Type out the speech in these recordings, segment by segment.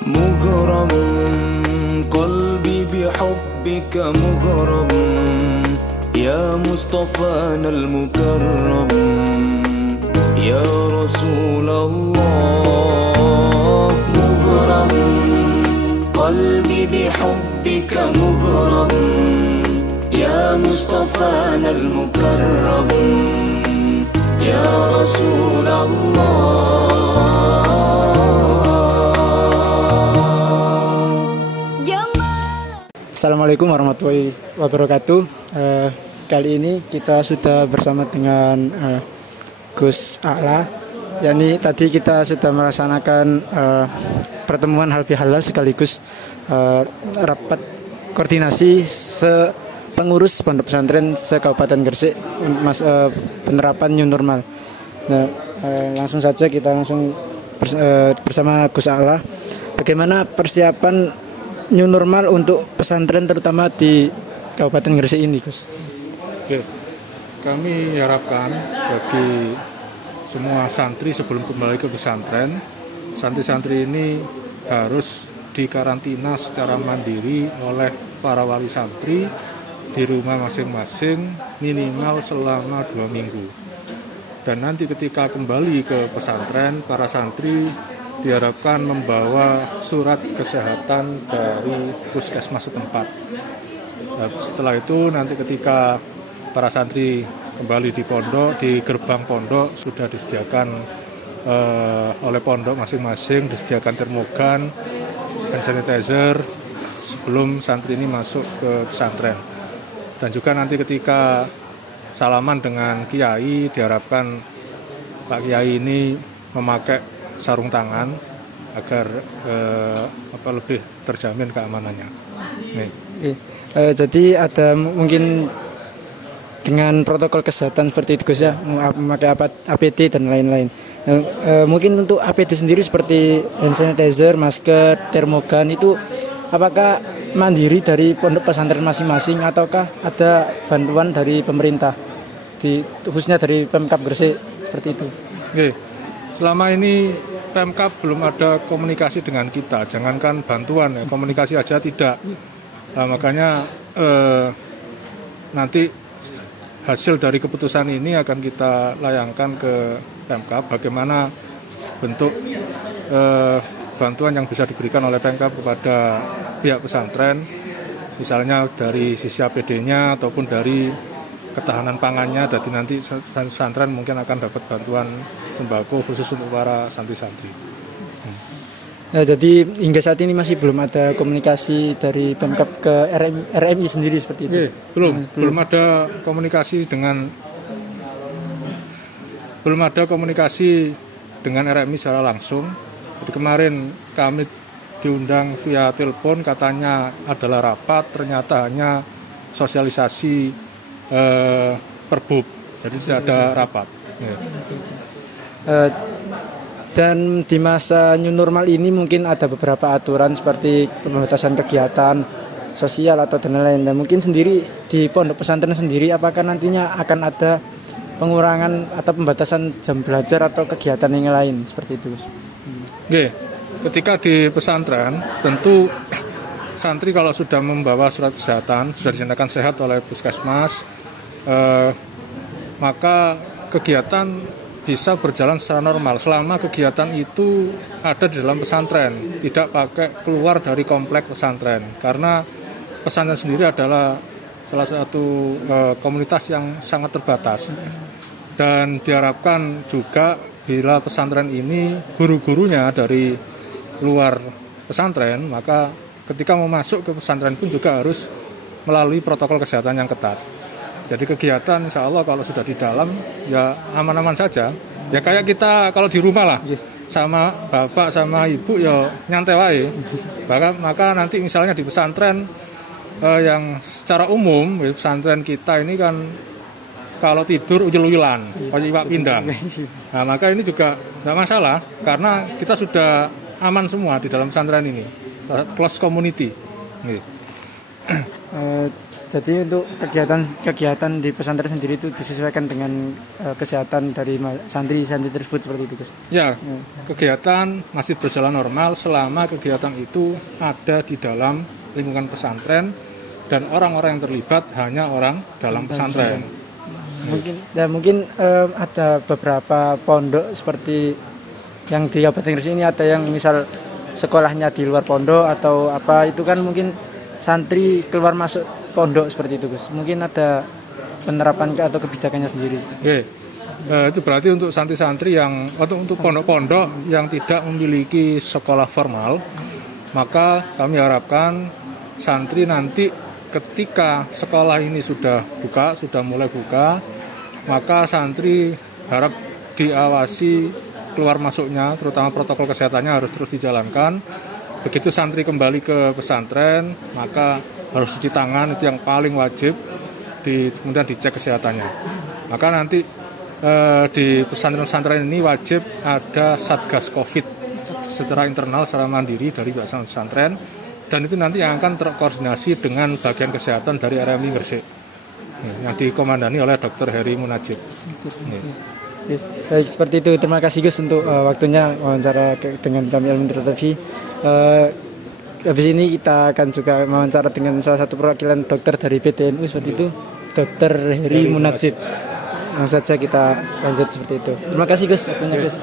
مغرم قلبي بحبك مغرم يا مصطفانا المكرم يا رسول الله مغرم قلبي بحبك مغرم يا مصطفانا المكرم يا رسول الله. Assalamualaikum warahmatullahi wabarakatuh. Kali ini kita sudah bersama dengan Gus A'la. Yani tadi kita sudah melaksanakan pertemuan halal halal sekaligus rapat koordinasi pengurus pondok pesantren se-Kabupaten Gresik penerapan new normal. Nah, langsung saja kita bersama Gus A'la. Bagaimana persiapan new normal untuk pesantren terutama di Kabupaten Gresik ini, Gus? Oke, kami harapkan bagi semua santri sebelum kembali ke pesantren, santri-santri ini harus dikarantina secara mandiri oleh para wali santri di rumah masing-masing minimal selama 2 minggu. Dan nanti ketika kembali ke pesantren, para santri diharapkan membawa surat kesehatan dari puskesmas setempat. Setelah itu nanti ketika para santri kembali di pondok, di gerbang pondok sudah disediakan oleh pondok masing-masing, disediakan termogan, hand sanitizer sebelum santri ini masuk ke pesantren. Dan juga nanti ketika salaman dengan kiai diharapkan Pak Kiai ini memakai sarung tangan agar lebih terjamin keamanannya. Jadi ada mungkin dengan protokol kesehatan seperti itu, Gus, ya, memakai APD dan lain-lain. Mungkin untuk APD sendiri seperti hand sanitizer, masker, termogan itu apakah mandiri dari pondok pesantren masing-masing ataukah ada bantuan dari pemerintah, khususnya dari Pemkab Gresik seperti itu? Oke. Selama ini Pemkab belum ada komunikasi dengan kita, jangankan bantuan, ya, komunikasi aja tidak. Makanya nanti hasil dari keputusan ini akan kita layangkan ke Pemkab bagaimana bentuk bantuan yang bisa diberikan oleh Pemkab kepada pihak pesantren, misalnya dari sisi APD-nya ataupun dari ketahanan pangannya. Jadi nanti pesantren mungkin akan dapat bantuan sembako khusus untuk para santri-santri. Ya, jadi hingga saat ini masih belum ada komunikasi dari Pemkab ke RMI sendiri seperti itu. Belum ada komunikasi dengan RMI secara langsung. Jadi kemarin kami diundang via telepon, katanya adalah rapat, ternyata hanya sosialisasi perbub, jadi tidak ada rapat. Dan di masa new normal ini mungkin ada beberapa aturan seperti pembatasan kegiatan sosial atau dan lain-lain. Dan mungkin sendiri di pondok pesantren sendiri apakah nantinya akan ada pengurangan atau pembatasan jam belajar atau kegiatan yang lain seperti itu? Oke, ketika di pesantren tentu santri kalau sudah membawa surat kesehatan, sudah dinyatakan sehat oleh puskesmas, maka kegiatan bisa berjalan secara normal selama kegiatan itu ada di dalam pesantren, tidak pakai keluar dari komplek pesantren, karena pesantren sendiri adalah salah satu komunitas yang sangat terbatas. Dan diharapkan juga bila pesantren ini guru-gurunya dari luar pesantren, maka ketika mau masuk ke pesantren pun juga harus melalui protokol kesehatan yang ketat. Jadi kegiatan insya Allah kalau sudah di dalam ya aman-aman saja. Ya kayak kita kalau di rumah lah, sama bapak sama ibu ya nyantai wae. Maka nanti misalnya di pesantren yang secara umum, pesantren kita ini kan kalau tidur uyul-uyulan, kayak pindang. Nah maka ini juga tidak masalah karena kita sudah aman semua di dalam pesantren ini. Close community. Jadi untuk kegiatan di pesantren sendiri itu disesuaikan dengan kesehatan dari santri-santri tersebut seperti itu, Gus. Ya, kegiatan masih berjalan normal selama kegiatan itu ada di dalam lingkungan pesantren dan orang-orang yang terlibat hanya orang dalam pesantren. Mungkin ada beberapa pondok seperti yang di Kabupaten Gresik ini, ada yang misal sekolahnya di luar pondok atau apa, itu kan mungkin santri keluar masuk pondok seperti itu, Gus. Mungkin ada penerapan atau kebijakannya sendiri. Oke. Itu berarti untuk santri-santri yang untuk pondok-pondok yang tidak memiliki sekolah formal, maka kami harapkan santri nanti ketika sekolah ini sudah mulai buka, maka santri harap diawasi keluar masuknya, terutama protokol kesehatannya harus terus dijalankan. Begitu santri kembali ke pesantren, maka harus cuci tangan, itu yang paling wajib. Kemudian dicek kesehatannya. Maka nanti di pesantren-pesantren ini wajib ada satgas COVID secara internal, secara mandiri dari pesantren, dan itu nanti yang akan terkoordinasi dengan bagian kesehatan dari RMI Gresik, yang dikomandani oleh Dr. Heri Munajib. Baik, seperti itu. Terima kasih, Gus, untuk waktunya wawancara dengan kami Elementor TV. Habis ini kita akan juga wawancara dengan salah satu perwakilan dokter dari PDNU seperti itu, Dr. Heri Munajib. Langsung saja kita lanjut seperti itu. Terima kasih, Gus, waktunya, Gus.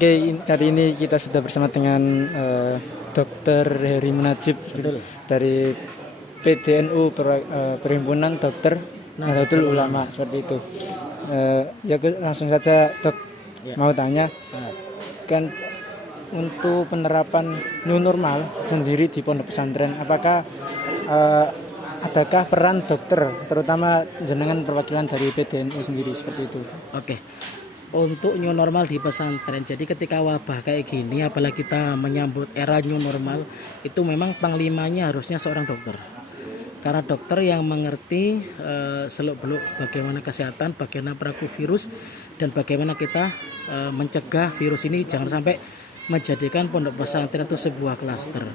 Oke, hari ini kita sudah bersama dengan Dr. Heri Munajib dari PDNU, Perhimpunan Dokter Nahdlatul Ulama, seperti itu. Ya, langsung saja, Dok, mau tanya, kan untuk penerapan new normal sendiri di pondok pesantren, apakah adakah peran dokter, terutama jenengan perwakilan dari PDNU sendiri seperti itu? Oke. Untuk new normal di pesantren, jadi ketika wabah kayak gini, apalagi kita menyambut era new normal, itu memang panglimanya harusnya seorang dokter. Karena dokter yang mengerti seluk-beluk bagaimana kesehatan, bagaimana peraku virus, dan bagaimana kita mencegah virus ini jangan sampai menjadikan pondok pesantren itu sebuah klaster.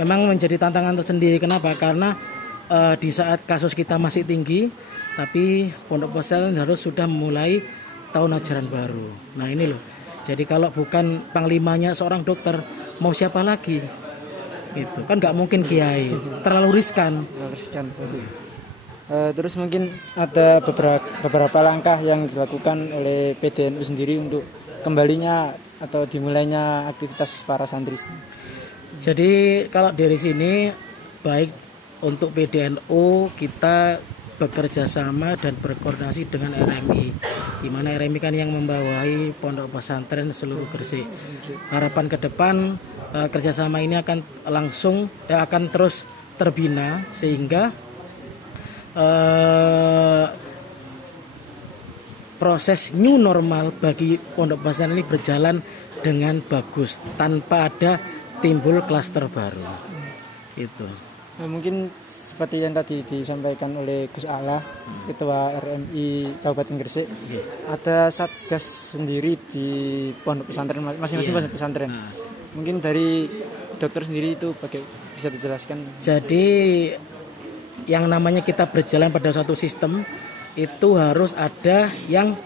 Memang menjadi tantangan tersendiri. Kenapa? Karena di saat kasus kita masih tinggi, tapi pondok pesantren harus sudah mulai tahun ajaran baru. Nah ini loh, jadi kalau bukan panglimanya seorang dokter, mau siapa lagi? Itu kan nggak mungkin kiai, terlalu riskan. Terus mungkin ada beberapa langkah yang dilakukan oleh PDNU sendiri untuk kembalinya atau dimulainya aktivitas para santri. Jadi kalau dari sini, baik untuk PDNU kita bekerja sama dan berkoordinasi dengan RMI, di mana RMI kan yang membawahi pondok pesantren seluruh Gresik. Harapan ke depan kerjasama ini akan akan terus terbina sehingga proses new normal bagi pondok pesantren ini berjalan dengan bagus tanpa ada timbul klaster baru. Itu. Mungkin seperti yang tadi disampaikan oleh Gus Ala, Ketua RMI Kabupaten Gresik, ada satgas sendiri di pondok pesantren, masing-masing pondok pesantren. Mungkin dari dokter sendiri itu bisa dijelaskan? Jadi yang namanya kita berjalan pada satu sistem itu harus ada yang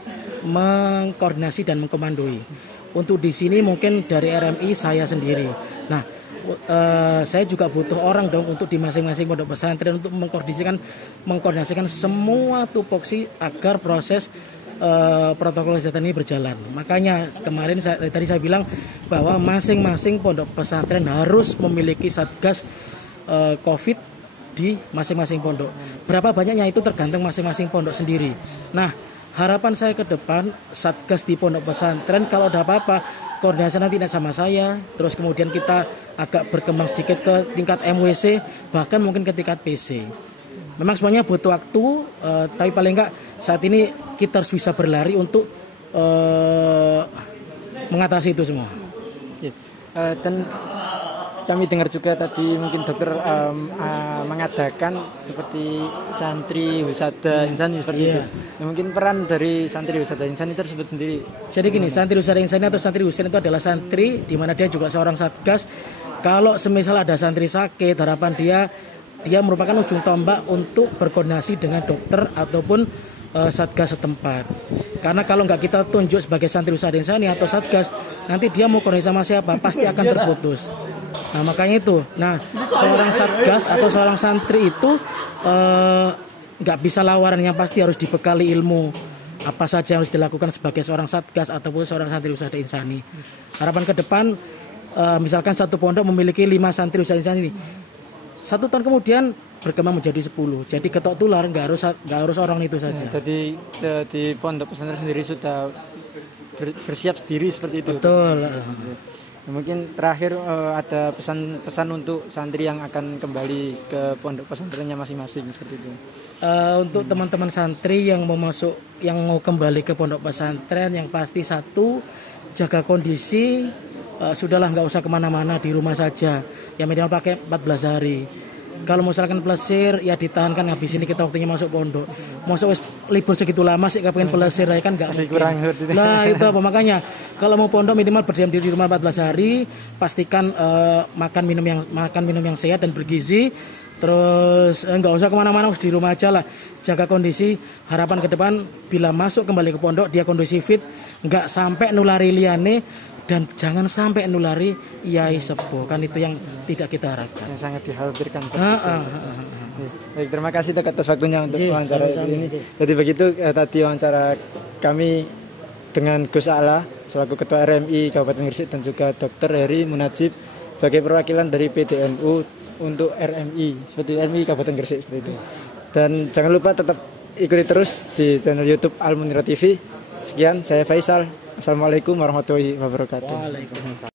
mengkoordinasi dan mengkomandoi. Untuk di sini mungkin dari RMI saya sendiri. Nah, saya juga butuh orang dong untuk di masing-masing pondok pesantren untuk mengkoordinasikan semua tupoksi agar proses protokol kesehatan ini berjalan. Makanya kemarin tadi saya bilang bahwa masing-masing pondok pesantren harus memiliki satgas COVID di masing-masing pondok. Berapa banyaknya itu tergantung masing-masing pondok sendiri. Nah, harapan saya ke depan satgas di pondok pesantren kalau ada apa-apa koordinasi nanti sama saya, terus kemudian kita agak berkembang sedikit ke tingkat MWC, bahkan mungkin ke tingkat PC. Memang semuanya butuh waktu, tapi paling enggak saat ini kita harus bisa berlari untuk mengatasi itu semua. Dan kami dengar juga tadi mungkin dokter mengadakan seperti santri wisata insani seperti itu. Nah, mungkin peran dari santri wisata insani tersebut sendiri. Jadi gini, santri wisata insani atau santri Husain itu adalah santri di mana dia juga seorang satgas. Kalau semisal ada santri sakit, harapan dia merupakan ujung tombak untuk berkoordinasi dengan dokter ataupun satgas setempat. Karena kalau nggak kita tunjuk sebagai santri wisata insani atau satgas, nanti dia mau koordinasi sama siapa pasti akan terputus. Nah makanya itu, seorang satgas atau seorang santri itu nggak bisa lawaran, yang pasti harus dibekali ilmu apa saja yang harus dilakukan sebagai seorang satgas ataupun seorang santri wisata insani. Harapan ke depan, misalkan satu pondok memiliki 5 santri wisata insani, 1 tahun kemudian berkembang menjadi 10. Jadi ketok tular nggak harus orang itu saja. Jadi di pondok pesantren sendiri sudah bersiap sendiri seperti itu. Betul. Mungkin terakhir ada pesan-pesan untuk santri yang akan kembali ke pondok pesantrennya masing-masing seperti itu. Untuk teman-teman santri yang mau kembali ke pondok pesantren, yang pasti satu, jaga kondisi. Sudahlah, nggak usah kemana-mana, di rumah saja. Yang minimal pakai 14 hari. Kalau misalkan pelesir, ya ditahankan, habis ini kita waktunya masuk pondok. Masuk libur segitu lama sih pengen pelesir, ya kan nggak mungkin. Kurang. Nah itu apa, makanya kalau mau pondok minimal berdiam diri di rumah 14 hari. Pastikan makan minum yang sehat dan bergizi. Terus nggak usah kemana-mana, di rumah aja lah. Jaga kondisi. Harapan ke depan bila masuk kembali ke pondok dia kondisi fit, nggak sampai nulari liane, dan jangan sampai nulari yai sepuh, kan itu yang tidak kita harapkan. Yang sangat dikhawatirkan. Baik, terima kasih atas waktunya untuk wawancara ini. Jadi begitu tadi wawancara kami dengan Gus Ala selaku Ketua RMI Kabupaten Gresik dan juga Dr. Heri Munajib sebagai perwakilan dari PDNU untuk RMI, seperti RMI Kabupaten Gresik seperti itu. Dan jangan lupa tetap ikuti terus di channel YouTube Al Munira TV. Sekian, saya Faisal. Assalamualaikum warahmatullahi wabarakatuh. Waalaikumsalam.